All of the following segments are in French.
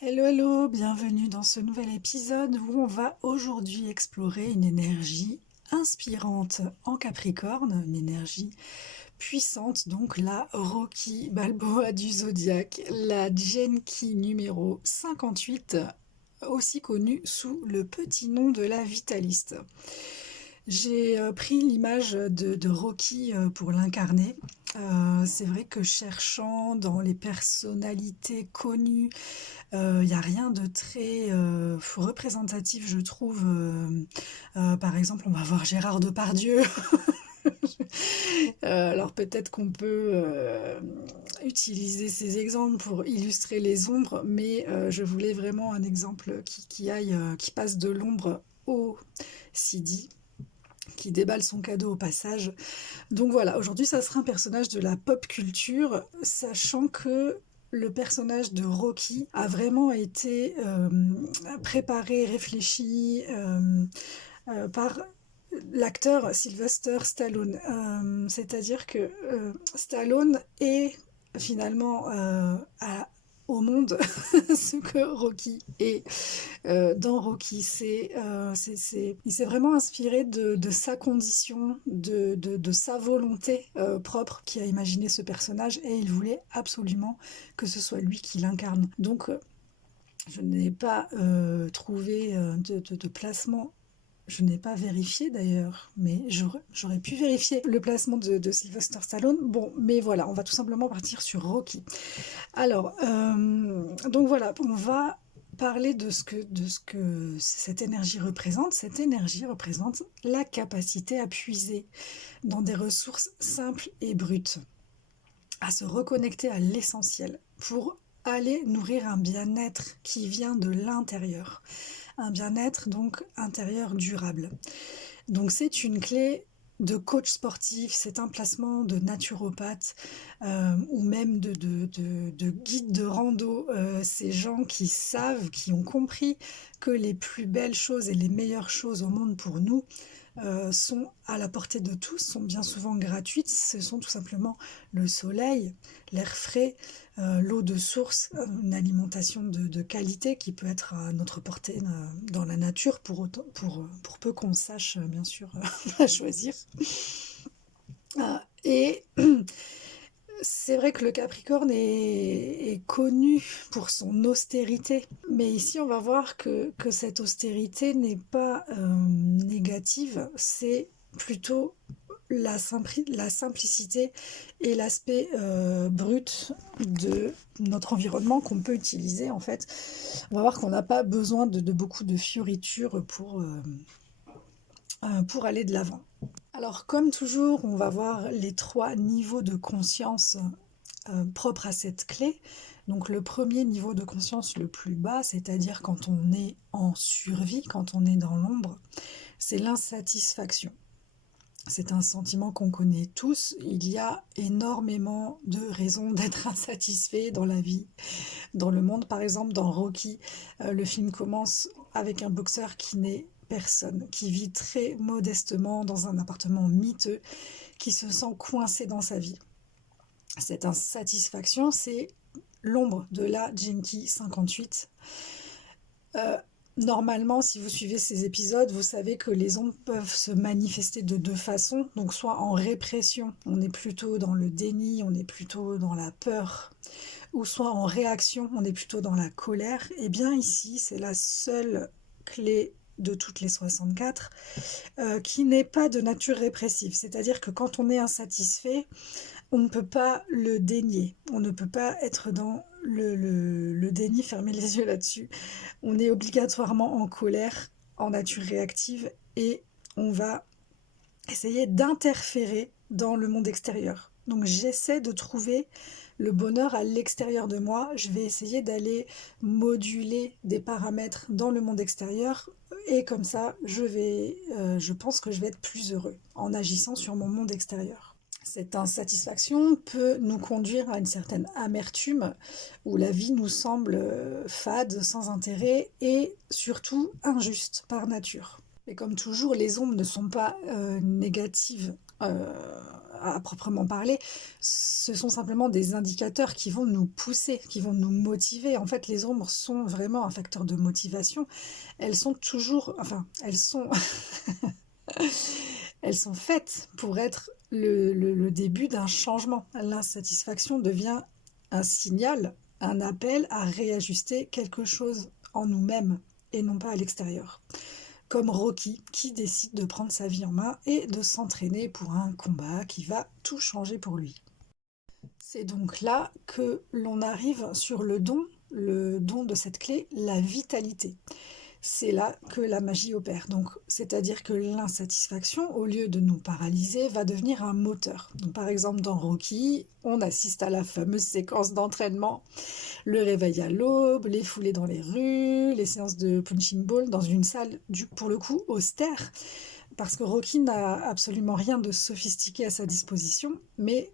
Hello, hello, bienvenue dans ce nouvel épisode où on va aujourd'hui explorer une énergie inspirante en Capricorne, une énergie puissante, donc la Rocky Balboa du zodiaque, la Genki numéro 58, aussi connue sous le petit nom de la Vitaliste. J'ai pris l'image de Rocky pour l'incarner. C'est vrai que cherchant dans les personnalités connues, il n'y a rien de très représentatif, je trouve. Par exemple, on va voir Gérard Depardieu. Alors peut-être qu'on peut utiliser ces exemples pour illustrer les ombres, mais je voulais vraiment un exemple qui passe de l'ombre au Sidi, qui déballe son cadeau au passage. Donc voilà, aujourd'hui ça sera un personnage de la pop culture, sachant que le personnage de Rocky a vraiment été préparé, réfléchi par l'acteur Sylvester Stallone. C'est-à-dire que Stallone est finalement au monde ce que Rocky est dans Rocky. Il s'est vraiment inspiré de sa condition, de sa volonté propre qui a imaginé ce personnage et il voulait absolument que ce soit lui qui l'incarne. Donc je n'ai pas trouvé de placement. Je n'ai pas vérifié d'ailleurs, mais j'aurais pu vérifier le placement de Sylvester Stallone. Bon, mais voilà, on va tout simplement partir sur Rocky. Alors, donc voilà, on va parler de ce que cette énergie représente. Cette énergie représente la capacité à puiser dans des ressources simples et brutes, à se reconnecter à l'essentiel pour aller nourrir un bien-être qui vient de l'intérieur. Un bien-être donc intérieur durable. Donc c'est une clé de coach sportif, c'est un placement de naturopathe ou même de guide de rando. Ces gens qui savent, qui ont compris que les plus belles choses et les meilleures choses au monde pour nous sont à la portée de tous, sont bien souvent gratuites. Ce sont tout simplement le soleil, l'air frais, l'eau de source, une alimentation de qualité qui peut être à notre portée dans la nature pour peu qu'on sache bien sûr la choisir. Et c'est vrai que le Capricorne est connu pour son austérité, mais ici on va voir que cette austérité n'est pas négative, c'est plutôt la simplicité et l'aspect brut de notre environnement qu'on peut utiliser en fait. On va voir qu'on n'a pas besoin de beaucoup de fioritures pour aller de l'avant. Alors comme toujours, on va voir les 3 niveaux de conscience propres à cette clé. Donc le premier niveau de conscience le plus bas, c'est-à-dire quand on est en survie, quand on est dans l'ombre, c'est l'insatisfaction. C'est un sentiment qu'on connaît tous. Il y a énormément de raisons d'être insatisfait dans la vie, dans le monde. Par exemple, dans Rocky, le film commence avec un boxeur qui n'est personne, qui vit très modestement dans un appartement miteux, qui se sent coincé dans sa vie. Cette insatisfaction, c'est l'ombre de la Genki 58. Normalement, si vous suivez ces épisodes, vous savez que les ombres peuvent se manifester de 2 façons. Donc soit en répression, on est plutôt dans le déni, on est plutôt dans la peur, ou soit en réaction, on est plutôt dans la colère. Et bien ici, c'est la seule clé de toutes les 64 qui n'est pas de nature répressive. C'est-à-dire que quand on est insatisfait, on ne peut pas le dénier, on ne peut pas être dans le déni, fermer les yeux là-dessus. On est obligatoirement en colère, en nature réactive, et on va essayer d'interférer dans le monde extérieur. Donc j'essaie de trouver le bonheur à l'extérieur de moi, je vais essayer d'aller moduler des paramètres dans le monde extérieur, et comme ça, je pense que je vais être plus heureux en agissant sur mon monde extérieur. Cette insatisfaction peut nous conduire à une certaine amertume où la vie nous semble fade, sans intérêt et surtout injuste par nature. Et comme toujours, les ombres ne sont pas négatives à proprement parler, ce sont simplement des indicateurs qui vont nous pousser, qui vont nous motiver. En fait, les ombres sont vraiment un facteur de motivation. Elles sont toujours, enfin, elles sont faites pour être le début d'un changement. L'insatisfaction devient un signal, un appel à réajuster quelque chose en nous-mêmes et non pas à l'extérieur. Comme Rocky qui décide de prendre sa vie en main et de s'entraîner pour un combat qui va tout changer pour lui. C'est donc là que l'on arrive sur le don de cette clé, la vitalité. C'est là que la magie opère. Donc, c'est-à-dire que l'insatisfaction, au lieu de nous paralyser, va devenir un moteur. Donc, par exemple, dans Rocky, on assiste à la fameuse séquence d'entraînement, le réveil à l'aube, les foulées dans les rues, les séances de punching ball dans une salle, pour le coup, austère, parce que Rocky n'a absolument rien de sophistiqué à sa disposition, mais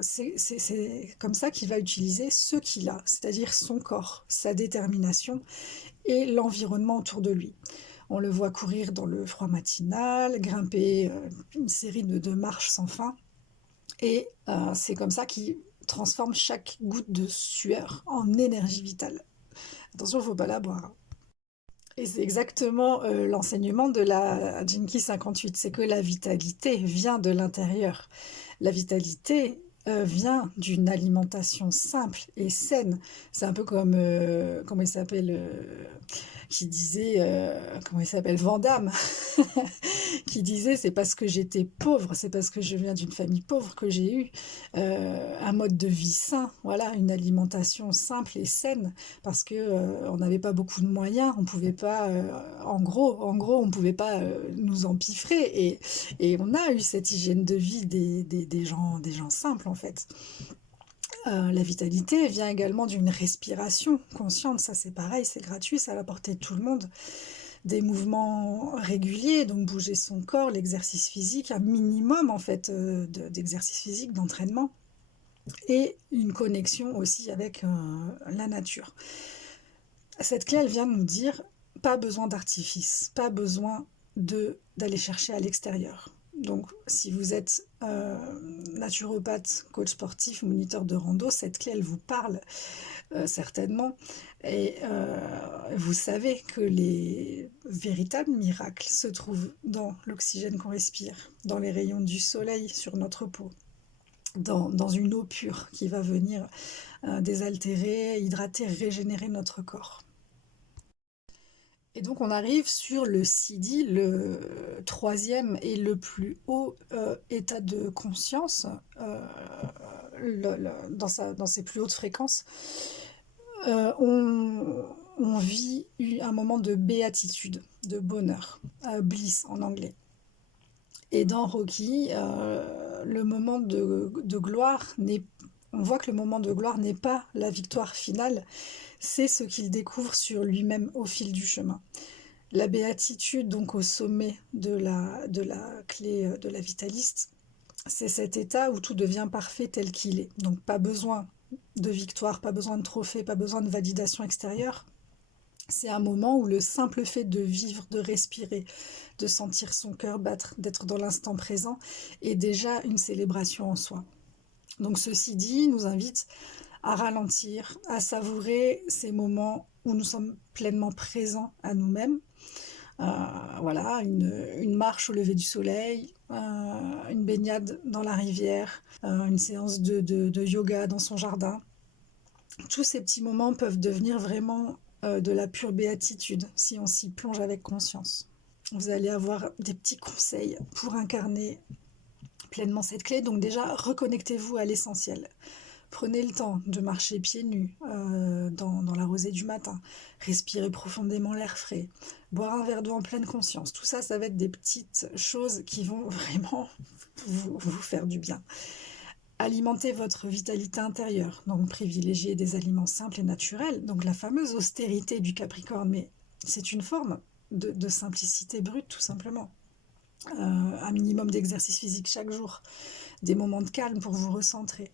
c'est comme ça qu'il va utiliser ce qu'il a, c'est-à-dire son corps, sa détermination et l'environnement autour de lui. On le voit courir dans le froid matinal, grimper une série de marches sans fin, et c'est comme ça qu'il transforme chaque goutte de sueur en énergie vitale. Attention, il ne faut pas la boire, hein. Et c'est exactement l'enseignement de la Jinki 58, c'est que la vitalité vient de l'intérieur. La vitalité vient d'une alimentation simple et saine. C'est un peu comme, comment il s'appelle, qui disait, comment il s'appelle, Van Damme, qui disait c'est parce que j'étais pauvre, c'est parce que je viens d'une famille pauvre que j'ai eu un mode de vie sain, voilà, une alimentation simple et saine, parce que on n'avait pas beaucoup de moyens, on pouvait pas, on pouvait pas nous empiffrer, et on a eu cette hygiène de vie des gens simples en fait. La vitalité vient également d'une respiration consciente, ça c'est pareil, c'est gratuit, c'est à la portée de tout le monde. Des mouvements réguliers, donc bouger son corps, l'exercice physique, un minimum en fait d'exercice physique, d'entraînement, et une connexion aussi avec la nature. Cette clé, elle vient nous dire pas besoin d'artifice, pas besoin d'aller chercher à l'extérieur. Donc, si vous êtes naturopathe, coach sportif, moniteur de rando, cette clé, elle vous parle certainement. Et vous savez que les véritables miracles se trouvent dans l'oxygène qu'on respire, dans les rayons du soleil sur notre peau, dans une eau pure qui va venir désaltérer, hydrater, régénérer notre corps. Et donc on arrive sur le Siddhi, le troisième et le plus haut état de conscience, dans ses plus hautes fréquences. On vit un moment de béatitude, de bonheur, bliss en anglais. Et dans Rocky, le moment de gloire on voit que le moment de gloire n'est pas la victoire finale, c'est ce qu'il découvre sur lui-même au fil du chemin. La béatitude, donc au sommet de la clé de la vitaliste, c'est cet état où tout devient parfait tel qu'il est. Donc pas besoin de victoire, pas besoin de trophée, pas besoin de validation extérieure. C'est un moment où le simple fait de vivre, de respirer, de sentir son cœur battre, d'être dans l'instant présent est déjà une célébration en soi. Donc ceci dit, nous invite à ralentir, à savourer ces moments où nous sommes pleinement présents à nous-mêmes. Voilà, une marche au lever du soleil, une baignade dans la rivière, une séance de yoga dans son jardin. Tous ces petits moments peuvent devenir vraiment de la pure béatitude si on s'y plonge avec conscience. Vous allez avoir des petits conseils pour incarner pleinement cette clé. Donc déjà, reconnectez-vous à l'essentiel. Prenez le temps de marcher pieds nus dans la rosée du matin, respirez profondément l'air frais, boire un verre d'eau en pleine conscience. Tout ça, ça va être des petites choses qui vont vraiment vous faire du bien. Alimentez votre vitalité intérieure, donc privilégiez des aliments simples et naturels, donc la fameuse austérité du Capricorne, mais c'est une forme de simplicité brute tout simplement. Un minimum d'exercice physique chaque jour, des moments de calme pour vous recentrer.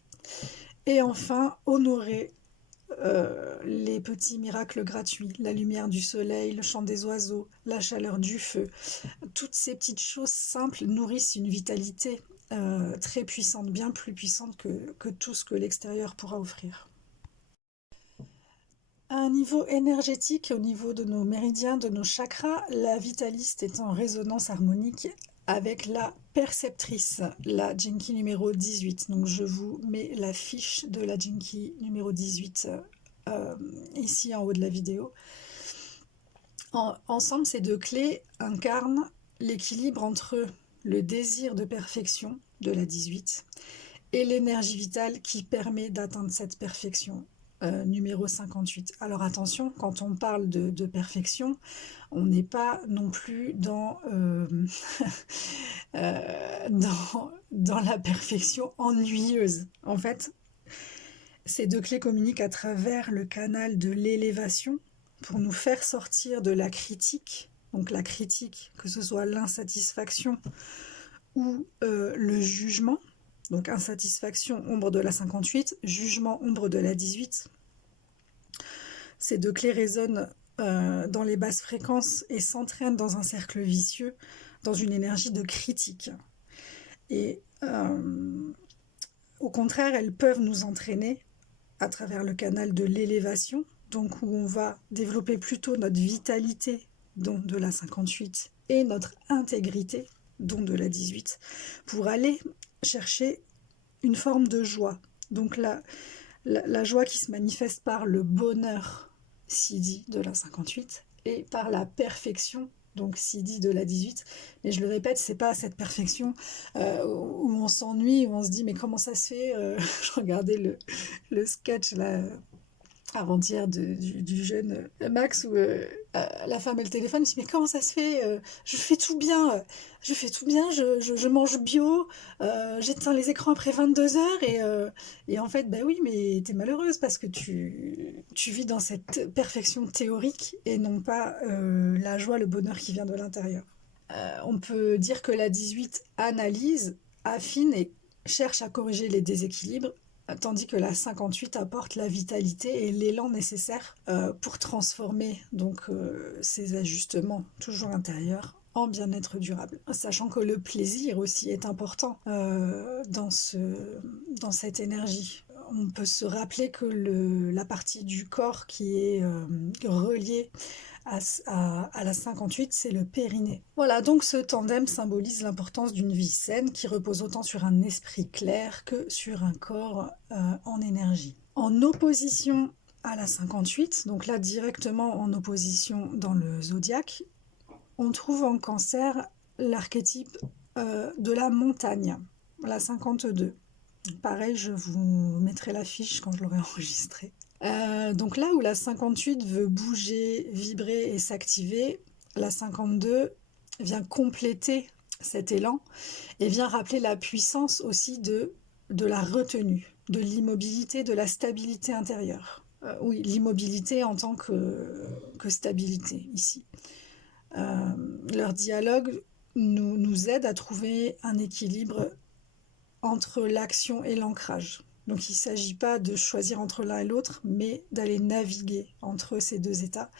Et enfin, honorez les petits miracles gratuits, la lumière du soleil, le chant des oiseaux, la chaleur du feu. Toutes ces petites choses simples nourrissent une vitalité très puissante, bien plus puissante que tout ce que l'extérieur pourra offrir. À un niveau énergétique, au niveau de nos méridiens, de nos chakras, la vitaliste est en résonance harmonique avec la perceptrice, la Jinki numéro 18. Donc je vous mets la fiche de la Jinki numéro 18 ici en haut de la vidéo. Ensemble, ces deux clés incarnent l'équilibre entre le désir de perfection de la 18 et l'énergie vitale qui permet d'atteindre cette perfection, numéro 58. Alors attention, quand on parle de perfection, on n'est pas non plus dans, dans la perfection ennuyeuse. En fait, ces deux clés communiquent à travers le canal de l'élévation pour nous faire sortir de la critique. Donc la critique, que ce soit l'insatisfaction ou le jugement. Donc insatisfaction, ombre de la 58, jugement, ombre de la 18. Ces deux clés résonnent dans les basses fréquences et s'entraînent dans un cercle vicieux, dans une énergie de critique. Et au contraire, elles peuvent nous entraîner à travers le canal de l'élévation, donc où on va développer plutôt notre vitalité, dont de la 58, et notre intégrité, dont de la 18, pour aller chercher une forme de joie. Donc la joie qui se manifeste par le bonheur, Siddhi de la 58, et par la perfection, donc Siddhi de la 18. Mais je le répète, c'est pas cette perfection où on s'ennuie, où on se dit mais comment ça se fait Je regardais le sketch là avant-hier du jeune Max où la femme elle téléphone, elle dit mais comment ça se fait je fais tout bien, je mange bio, j'éteins les écrans après 22 heures et en fait bah oui mais t'es malheureuse parce que tu vis dans cette perfection théorique et non pas la joie, le bonheur qui vient de l'intérieur. On peut dire que la 18 analyse, affine et cherche à corriger les déséquilibres, tandis que la 58 apporte la vitalité et l'élan nécessaire pour transformer donc ces ajustements toujours intérieurs en bien-être durable. Sachant que le plaisir aussi est important dans cette énergie. On peut se rappeler que la partie du corps qui est reliée à la 58, c'est le périnée. Voilà, donc ce tandem symbolise l'importance d'une vie saine qui repose autant sur un esprit clair que sur un corps en énergie. En opposition à la 58, donc là directement en opposition dans le zodiaque, on trouve en Cancer l'archétype de la montagne, la 52. Pareil, je vous mettrai la fiche quand je l'aurai enregistrée. Donc là où la 58 veut bouger, vibrer et s'activer, la 52 vient compléter cet élan et vient rappeler la puissance aussi de la retenue, de l'immobilité, de la stabilité intérieure. Oui, l'immobilité en tant que stabilité ici. Leur dialogue nous aide à trouver un équilibre entre l'action et l'ancrage. Donc il ne s'agit pas de choisir entre l'un et l'autre, mais d'aller naviguer entre ces deux états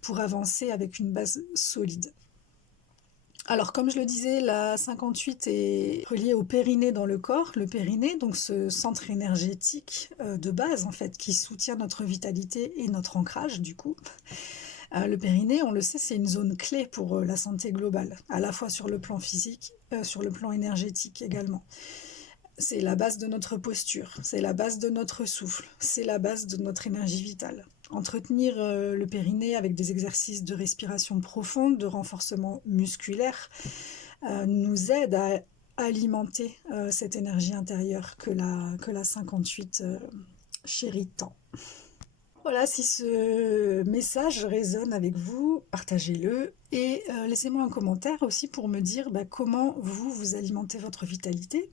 pour avancer avec une base solide. Alors comme je le disais, la 58 est reliée au périnée dans le corps. Le périnée, donc ce centre énergétique de base en fait, qui soutient notre vitalité et notre ancrage du coup. Le périnée, on le sait, c'est une zone clé pour la santé globale, à la fois sur le plan physique, sur le plan énergétique également. C'est la base de notre posture, c'est la base de notre souffle, c'est la base de notre énergie vitale. Entretenir le périnée avec des exercices de respiration profonde, de renforcement musculaire, nous aide à alimenter cette énergie intérieure que la 58 chérit tant. Voilà, si ce message résonne avec vous, partagez-le et laissez-moi un commentaire aussi pour me dire comment vous alimentez votre vitalité.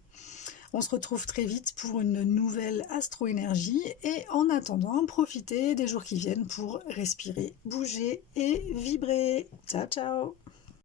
On se retrouve très vite pour une nouvelle astro-énergie et en attendant, profitez des jours qui viennent pour respirer, bouger et vibrer. Ciao, ciao!